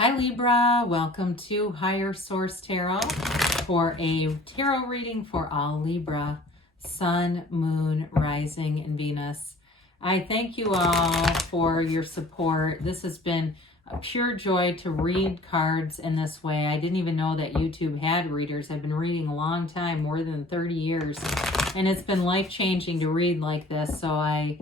Hi Libra, welcome to Higher Source Tarot for a tarot reading for all Libra, Sun, Moon, Rising, and Venus. I thank you all for your support. This has been a pure joy to read cards in this way. I didn't even know that YouTube had readers. I've been reading a long time, more than 30 years, and it's been life-changing to read like this. So I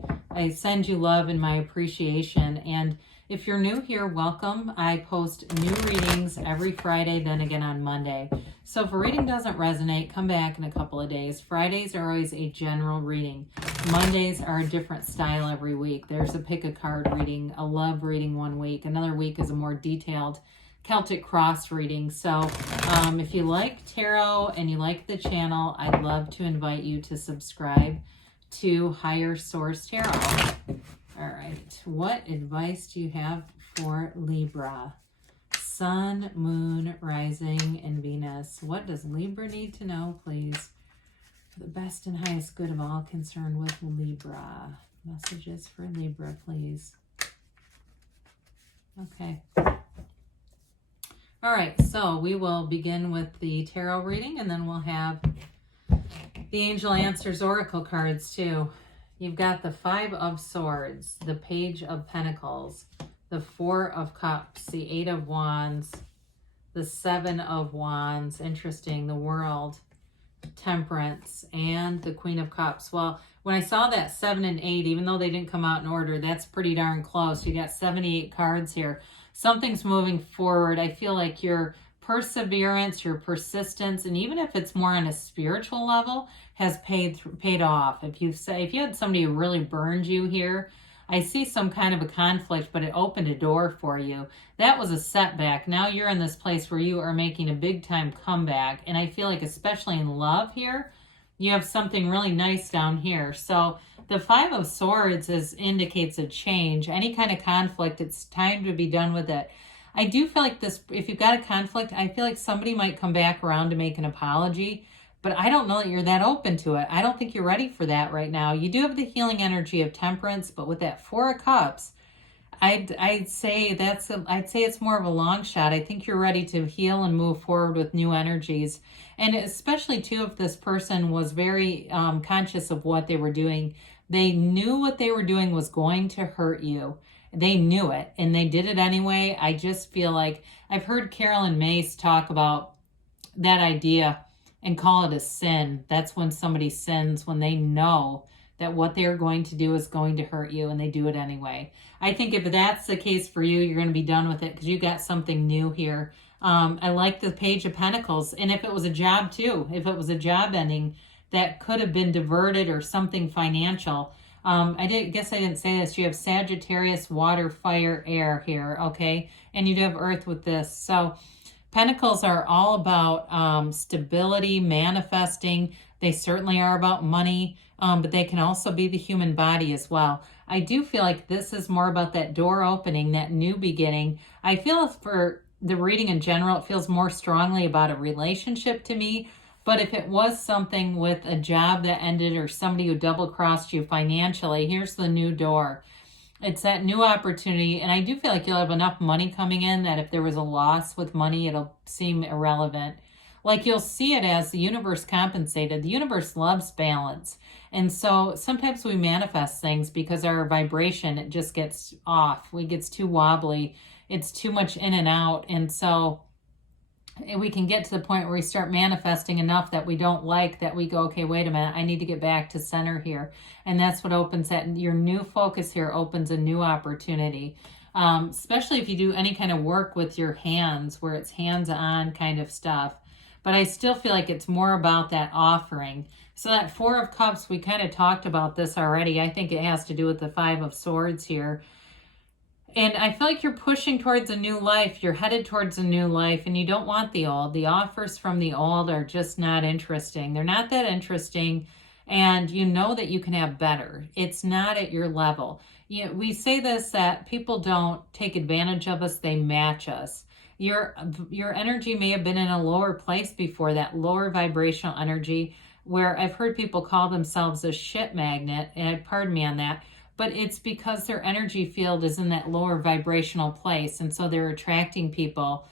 send you love and my appreciation. And if you're new here, welcome. I post new readings every Friday, then again on Monday. So if a reading doesn't resonate, come back in a couple of days. Fridays are always a general reading. Mondays are a different style every week. There's a pick a card reading, a love reading one week. Another week is a more detailed Celtic cross reading. So if you like tarot and you like the channel, I'd love to invite you to subscribe to Higher Source Tarot. All right, what advice do you have for Libra? Sun, Moon, Rising, and Venus. What does Libra need to know, please? For the best and highest good of all concerned with Libra. Messages for Libra, please. Okay. All right, so we will begin with the tarot reading, and then we'll have the Angel Answers Oracle cards, too. You've got the Five of Swords, the Page of Pentacles, the Four of Cups, the Eight of Wands, the Seven of Wands, interesting, the World, Temperance, and the Queen of Cups. Well, when I saw that 7 and 8, even though they didn't come out in order, that's pretty darn close. You got 78 cards here. Something's moving forward. I feel like your perseverance, your persistence, and even if it's more on a spiritual level, has paid off. If you had somebody who really burned you here, I see some kind of a conflict, but it opened a door for you. That was a setback. Now you're in this place where you are making a big time comeback. And I feel like especially in love here, you have something really nice down here. So the Five of Swords indicates a change. Any kind of conflict, it's time to be done with it. I do feel like this, if you've got a conflict, I feel like somebody might come back around to make an apology, but I don't know that you're that open to it. I don't think you're ready for that right now. You do have the healing energy of Temperance, but with that Four of Cups, I'd say it's more of a long shot. I think you're ready to heal and move forward with new energies. And especially too, if this person was very conscious of what they were doing, they knew what they were doing was going to hurt you. They knew it and they did it anyway. I just feel like I've heard Carolyn Mace talk about that idea and call it a sin. That's when somebody sins, when they know that what they're going to do is going to hurt you and they do it anyway. I think if that's the case for you, you're going to be done with it because you got something new here. I like the Page of Pentacles. And if it was a job too, if it was a job ending that could have been diverted or something financial. I didn't say this. You have Sagittarius, water, fire, air here, okay? And you do have earth with this. So Pentacles are all about stability, manifesting. They certainly are about money, but they can also be the human body as well. I do feel like this is more about that door opening, that new beginning. I feel for the reading in general, it feels more strongly about a relationship to me. But if it was something with a job that ended or somebody who double-crossed you financially, here's the new door. It's that new opportunity. And I do feel like you'll have enough money coming in that if there was a loss with money, it'll seem irrelevant. Like you'll see it as the universe compensated. The universe loves balance. And so sometimes we manifest things because our vibration, it just gets off. It gets too wobbly. It's too much in and out. And so we can get to the point where we start manifesting enough that we don't like, that we go, okay, wait a minute, I need to get back to center here. And that's what opens that. Your new focus here opens a new opportunity, especially if you do any kind of work with your hands where it's hands-on kind of stuff. But I still feel like it's more about that offering. So that Four of Cups, we kind of talked about this already. I think it has to do with the Five of Swords here. And I feel like you're pushing towards a new life. You're headed towards a new life and you don't want the old. The offers from the old are just not interesting. They're not that interesting. And you know that you can have better. It's not at your level. We say this, that people don't take advantage of us. They match us. Your energy may have been in a lower place before, that lower vibrational energy, where I've heard people call themselves a shit magnet. And pardon me on that. but it's because their energy field is in that lower vibrational place. And so they're attracting people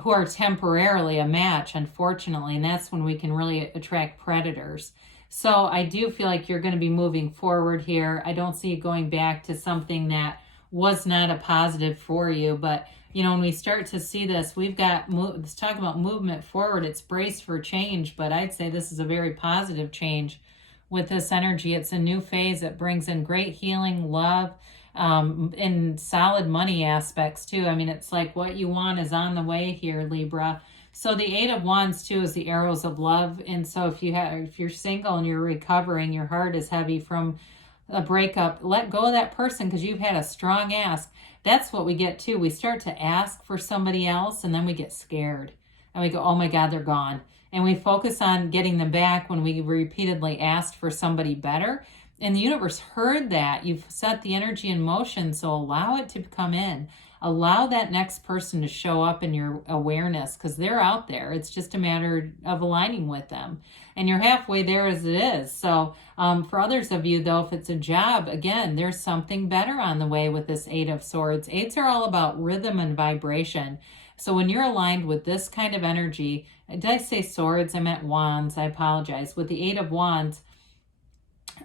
who are temporarily a match, unfortunately. And that's when we can really attract predators. So I do feel like you're going to be moving forward here. I don't see you going back to something that was not a positive for you. But, you know, when we start to see this, we've got, let's talk about movement forward. It's braced for change, but I'd say this is a very positive change with this energy. It's a new phase that brings in great healing, love, and solid money aspects too. I mean, it's like what you want is on the way here, Libra. So the Eight of Wands too is the arrows of love. And so if you're single and you're recovering, your heart is heavy from a breakup, let go of that person because you've had a strong ask. That's what we get too. We start to ask for somebody else and then we get scared and we go, oh my God, they're gone. And we focus on getting them back when we repeatedly asked for somebody better. And the universe heard that. You've set the energy in motion, so allow it to come in. Allow that next person to show up in your awareness because they're out there. It's just a matter of aligning with them. And you're halfway there as it is. So for others of you, though, if it's a job, again, there's something better on the way with this Eight of Swords. Eights are all about rhythm and vibration. So when you're aligned with this kind of energy, did I say swords? I meant wands. I apologize. With the Eight of Wands,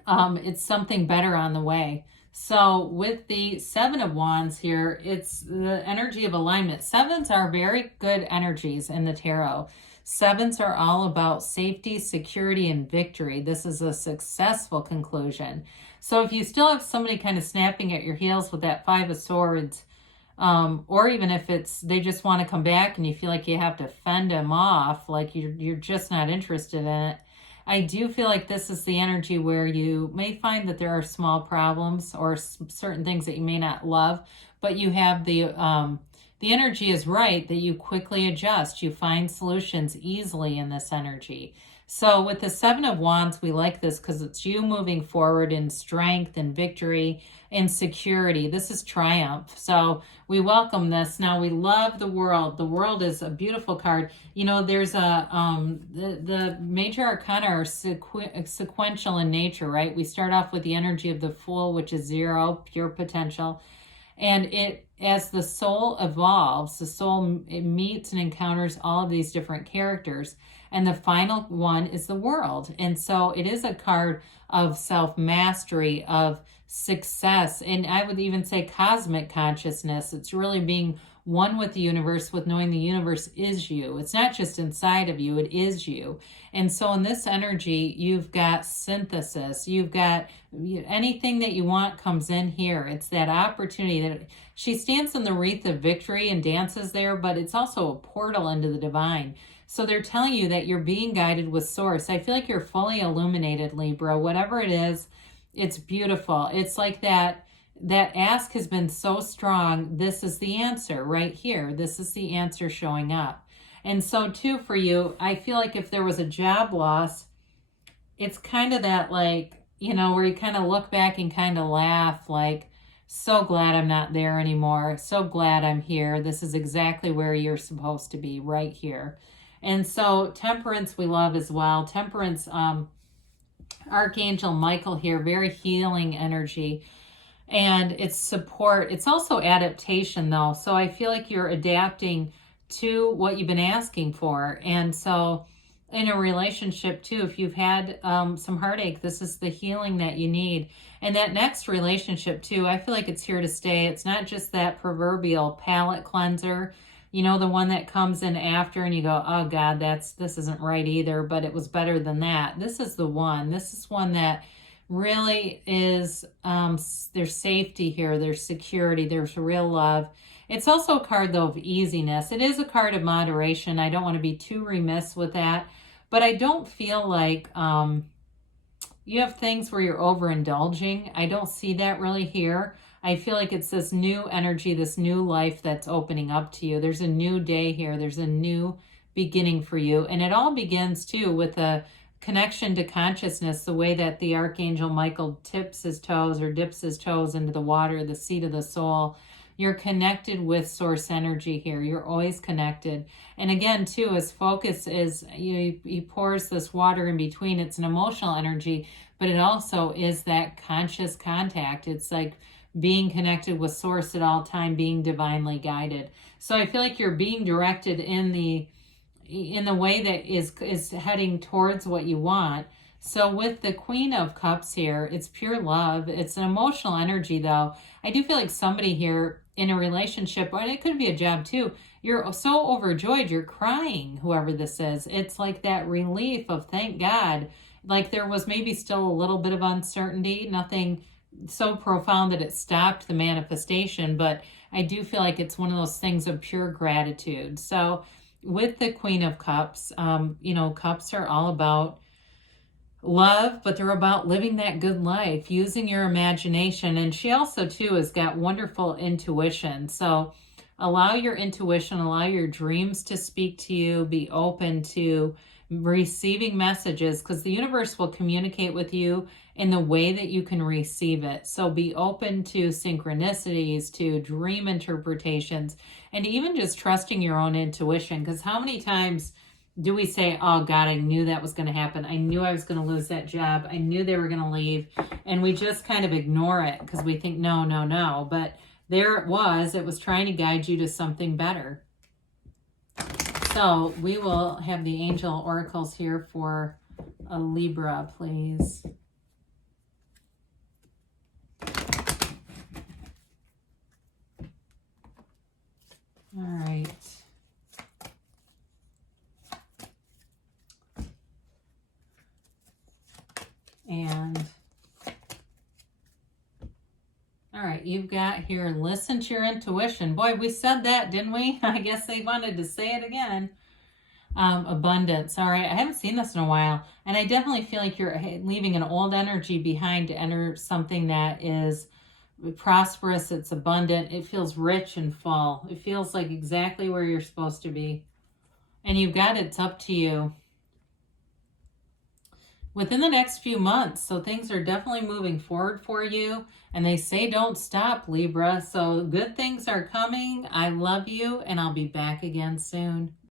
it's something better on the way. So with the Seven of Wands here, it's the energy of alignment. Sevens are very good energies in the tarot. Sevens are all about safety, security, and victory. This is a successful conclusion. So if you still have somebody kind of snapping at your heels with that Five of Swords, or even if it's they just want to come back and you feel like you have to fend them off, like you're just not interested in it, I do feel like this is the energy where you may find that there are small problems or certain things that you may not love, but you have the energy is right that you quickly adjust. You find solutions easily in this energy. So with the Seven of Wands, we like this because it's you moving forward in strength and victory and security. This is triumph. So we welcome this. Now we love the World. The World is a beautiful card. You know, there's a, the major arcana are sequential in nature, right? We start off with the energy of the Fool, which is 0, pure potential. And it, as the soul evolves, the soul it meets and encounters all of these different characters. And the final one is the World. And so it is a card of self-mastery, of success, and I would even say cosmic consciousness. It's really being one with the universe, with knowing the universe is you. It's not just inside of you, it is you. And so in this energy, you've got synthesis. You've got anything that you want comes in here. It's that opportunity that she stands in the wreath of victory and dances there, but it's also a portal into the divine. So they're telling you that you're being guided with source. I feel like you're fully illuminated, Libra. Whatever it is, it's beautiful. It's like that ask has been so strong. This is the answer right here. This is the answer showing up. And so too for you, I feel like if there was a job loss, it's kind of that like, you know, where you kind of look back and kind of laugh like, so glad I'm not there anymore. So glad I'm here. This is exactly where you're supposed to be, right here. And so Temperance we love as well. Temperance, Archangel Michael here, very healing energy. And it's support. It's also adaptation though. So I feel like you're adapting to what you've been asking for. And so in a relationship too, if you've had some heartache, this is the healing that you need. And that next relationship too, I feel like it's here to stay. It's not just that proverbial palate cleanser, you know, the one that comes in after and you go, oh God, this isn't right either, but it was better than that. This is the one. This is one that really is, there's safety here, there's security, there's real love. It's also a card though of easiness. It is a card of moderation. I don't want to be too remiss with that, but I don't feel like you have things where you're overindulging. I don't see that really here. I feel like it's this new energy, this new life that's opening up to you. There's a new day here. There's a new beginning for you. And it all begins too with a connection to consciousness, the way that the Archangel Michael tips his toes or dips his toes into the water, the seat of the soul. You're connected with source energy here. You're always connected. And again, too, his focus is, he pours this water in between. It's an emotional energy, but it also is that conscious contact. It's like being connected with source at all time, being divinely guided. So I feel like you're being directed in the way that is heading towards what you want. So with the Queen of Cups here, it's pure love. It's an emotional energy, though. I do feel like somebody here in a relationship, and it could be a job too, you're so overjoyed, you're crying, whoever this is. It's like that relief of thank God. Like there was maybe still a little bit of uncertainty, nothing so profound that it stopped the manifestation, but I do feel like it's one of those things of pure gratitude. So with the Queen of Cups, cups are all about love, but they're about living that good life, using your imagination. And she also, too, has got wonderful intuition. So allow your intuition, allow your dreams to speak to you, be open to receiving messages, because the universe will communicate with you in the way that you can receive it. So be open to synchronicities, to dream interpretations, and even just trusting your own intuition. Because how many times do we say, oh God, I knew that was going to happen. I knew I was going to lose that job. I knew they were going to leave. And we just kind of ignore it because we think, no, no, no. But there it was trying to guide you to something better. So we will have the angel oracles here for a Libra, please. All right. And all right, you've got here, listen to your intuition. Boy, we said that, didn't we? I guess they wanted to say it again. Abundance. All right, I haven't seen this in a while. And I definitely feel like you're leaving an old energy behind to enter something that is prosperous, it's abundant, it feels rich and full. It feels like exactly where you're supposed to be. And you've got it's up to you within the next few months. So things are definitely moving forward for you. And they say don't stop, Libra. So good things are coming. I love you, and I'll be back again soon.